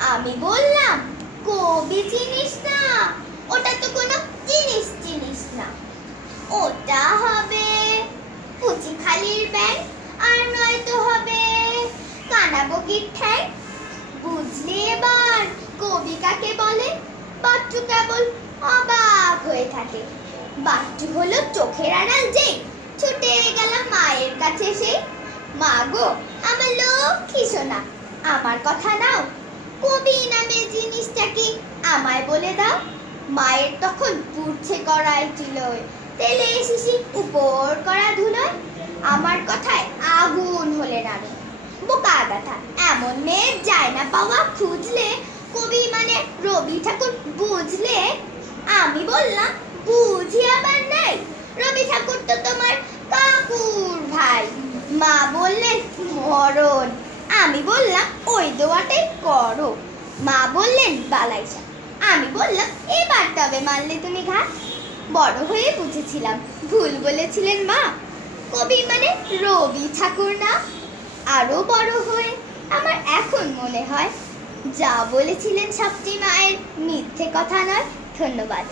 আমি বললাম, কবি চিনিস না? ওটা তো কোনো জিনিস না। ওটা হবে পুচিখালির ব্যাং, আর নয়তো হবে কানাবগির ঠ্যাং। বুঝলি এবার কবি কাকে বলে? বাচ্চু কেবল অবাক হয়ে থাকে। বাচ্চু হলো চোখের আড়াল যেই, ছুটে গেলাম মায়ের কাছে সেই। মা গো, আমার লক্ষ্মী সোনা, আমার কথা নাও, কবি নামে জিনিসটা কি আমায় বলে দাও। মায়ের তখন পুড়ছে কড়াই চুলোয়, তেলে শিশি উপর করা ধুলোয়। আমার কথায় আগুন হলে নামে। বোকা গাথা, এমন মেয়ে যায় না পাওয়া খুঁজলে, কবি মানে রবি ঠাকুর বুঝলে। আমি বললাম, বুঝি আবার নাই, রবি ঠাকুর তো তোমার কাকুর ভাই। মা বললেন, মরণ। আমি বললাম, ওই দোয়াটাই করো। মা বললেন, বালাইসা। আমি বললাম, এবার তবে মানলে তুমি ঘাট। বড় হয়ে বুঝেছিলাম ভুল বলেছিলেন মা, কবি মানে রবি ঠাকুর না। আরো বড় হয়ে আমার এখন মনে হয় যা বলেছিলেন সবটি মায়ের মিথ্যে কথা নয়। ধন্যবাদ।